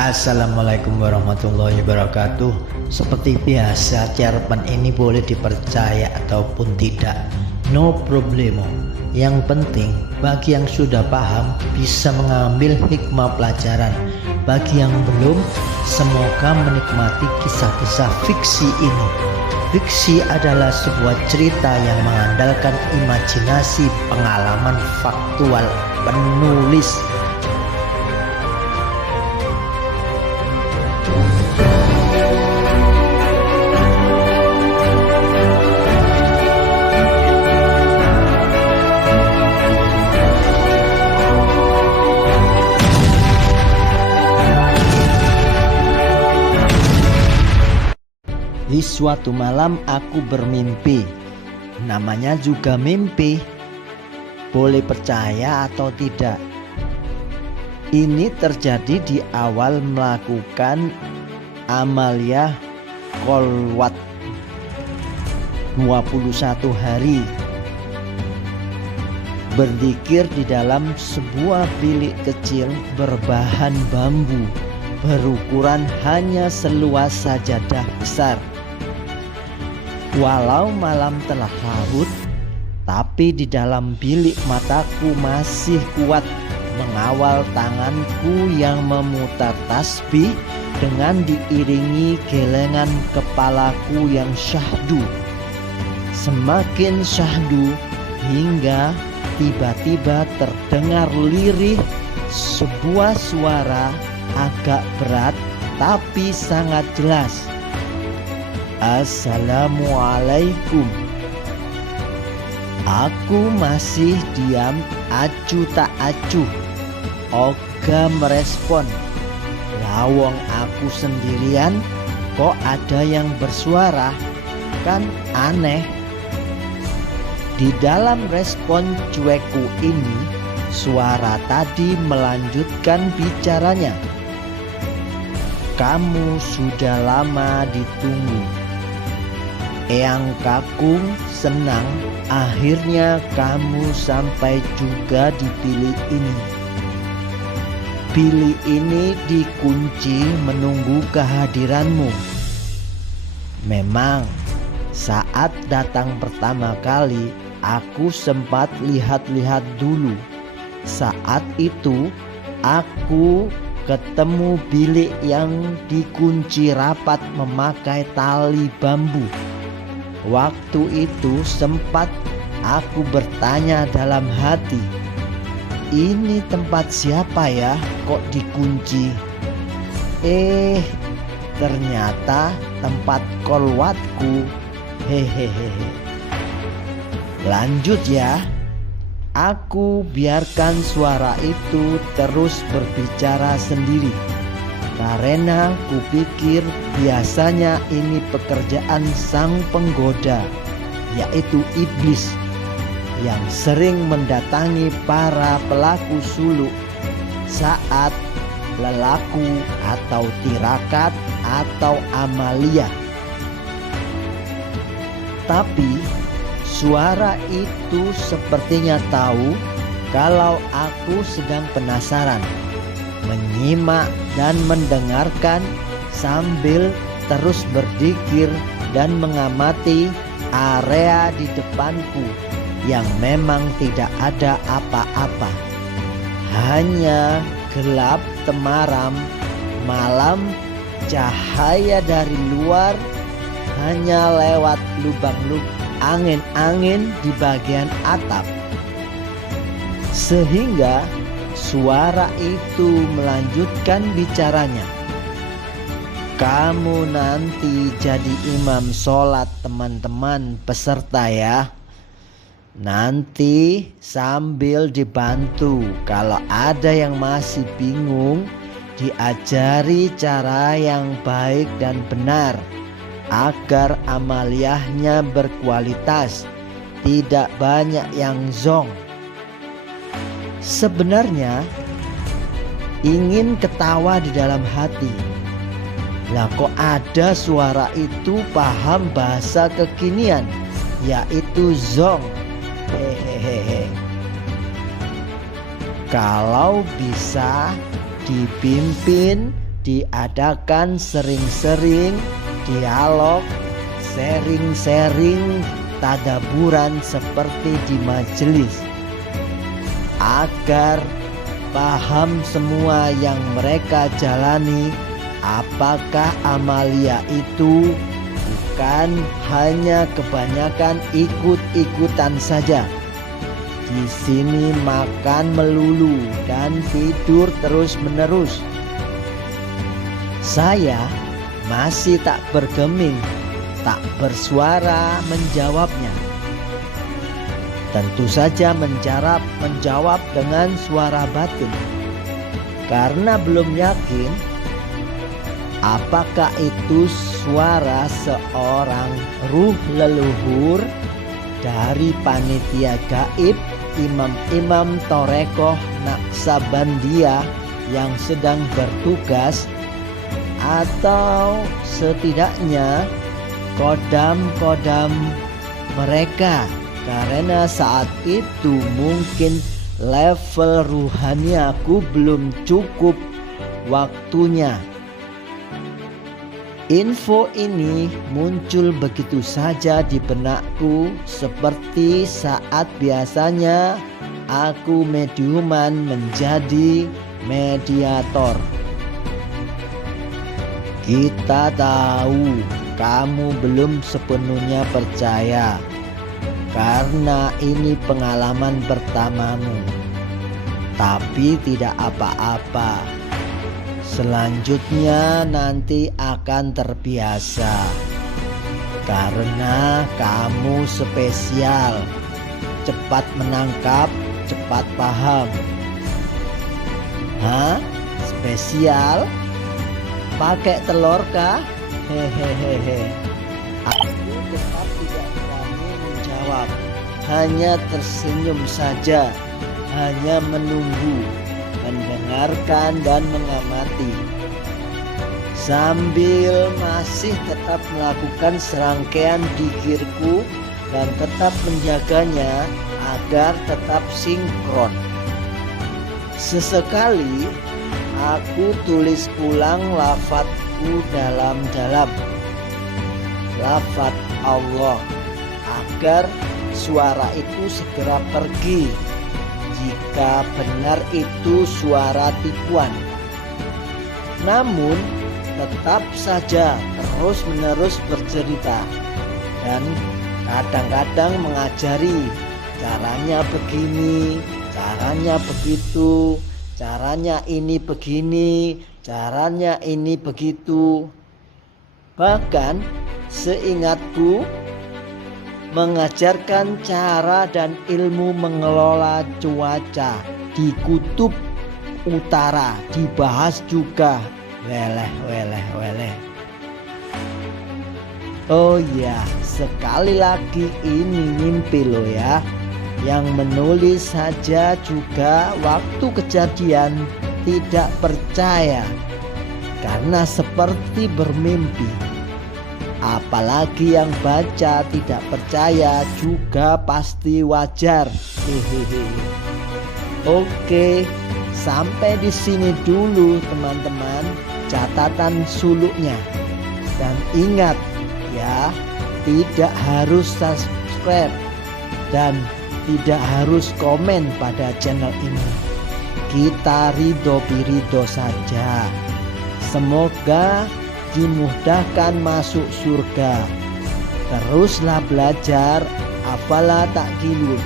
Assalamualaikum warahmatullahi wabarakatuh. Seperti biasa, cerpen ini boleh dipercaya ataupun tidak, no problemo. Yang penting bagi yang sudah paham bisa mengambil hikmah pelajaran. Bagi yang belum, semoga menikmati kisah-kisah fiksi ini. Fiksi adalah sebuah cerita yang mengandalkan imajinasi, pengalaman faktual penulis. Di suatu malam aku bermimpi. Namanya juga mimpi. Boleh percaya atau tidak. Ini terjadi di awal melakukan amaliyah kholwat 21 hari. Berzikir di dalam sebuah bilik kecil berbahan bambu, berukuran hanya seluas sajadah besar. Walau malam telah larut, tapi di dalam bilik mataku masih kuat mengawal tanganku yang memutar tasbih dengan diiringi gelengan kepalaku yang syahdu. Semakin syahdu hingga tiba-tiba terdengar lirih sebuah suara agak berat tapi sangat jelas. Assalamualaikum. Aku masih diam, acuh tak acuh. Oga merespon. Lawang aku sendirian, kok ada yang bersuara? Kan aneh. Di dalam respon cuekku ini, suara tadi melanjutkan bicaranya. Kamu sudah lama ditunggu. Eyang Kakung senang akhirnya kamu sampai juga di bilik ini. Bilik ini dikunci menunggu kehadiranmu. Memang saat datang pertama kali aku sempat lihat-lihat dulu. Saat itu aku ketemu bilik yang dikunci rapat memakai tali bambu. Waktu itu sempat aku bertanya dalam hati, ini tempat siapa ya kok dikunci? Ternyata tempat kholwatku. Hehehe. Lanjut ya. Aku biarkan suara itu terus berbicara sendiri. Karena kupikir biasanya ini pekerjaan sang penggoda, yaitu iblis, yang sering mendatangi para pelaku suluk saat lelaku atau tirakat atau amaliyah. Tapi suara itu sepertinya tahu kalau aku sedang penasaran, menyimak dan mendengarkan sambil terus berzikir dan mengamati area di depanku yang memang tidak ada apa-apa. Hanya gelap temaram malam, cahaya dari luar hanya lewat lubang-lubang angin-angin di bagian atap. Sehingga suara itu melanjutkan bicaranya. Kamu nanti jadi imam sholat teman-teman peserta ya. Nanti sambil dibantu, kalau ada yang masih bingung, diajari cara yang baik dan benar agar amaliyahnya berkualitas, tidak banyak yang zong. Sebenarnya ingin ketawa di dalam hati. Lah kok ada suara itu paham bahasa kekinian, yaitu zong. Hehehe. Kalau bisa dipimpin diadakan sering-sering dialog, sharing-sharing, tadaburan seperti di majelis, agar paham semua yang mereka jalani. Apakah amalia itu bukan hanya kebanyakan ikut-ikutan saja. Di sini makan melulu dan tidur terus-menerus. Saya masih tak bergeming, tak bersuara menjawabnya. Tentu saja menjawab dengan suara batin, karena belum yakin apakah itu suara seorang ruh leluhur dari panitia gaib, imam-imam Torekoh Naksabandia yang sedang bertugas, atau setidaknya kodam-kodam mereka, karena saat itu mungkin level ruhaniaku belum cukup waktunya. Info ini muncul begitu saja di benakku, seperti saat biasanya aku mediuman menjadi mediator. Kita tahu kamu belum sepenuhnya percaya, karena ini pengalaman pertamamu. Tapi tidak apa-apa. Selanjutnya nanti akan terbiasa, karena kamu spesial, cepat menangkap, cepat paham. Hah? Spesial? Pakai telur kah? Hehehe. Aku tetap tidak berani menjawab, hanya tersenyum saja, hanya menunggu, mendengarkan dan mengamati, sambil masih tetap melakukan serangkaian dzikirku dan tetap menjaganya agar tetap sinkron. Sesekali aku tulis ulang lafadzku dalam-dalam, lafadz Allah, agar suara itu segera pergi jika benar itu suara tipuan. Namun tetap saja terus-menerus bercerita dan kadang-kadang mengajari caranya begini, caranya begitu, caranya ini begini, caranya ini begitu. Bahkan seingatku mengajarkan cara dan ilmu mengelola cuaca di kutub utara dibahas juga. Weleh. Oh ya, sekali lagi ini mimpi lo ya. Yang menulis saja juga waktu kejadian tidak percaya, karena seperti bermimpi. Apalagi yang baca tidak percaya juga pasti wajar. Hehehe. Oke, sampai di sini dulu teman-teman catatan suluknya. Dan ingat ya, tidak harus subscribe dan tidak harus komen pada channel ini. Kita ridho saja. Semoga dimudahkan masuk surga. Teruslah belajar, apalah tak gilun.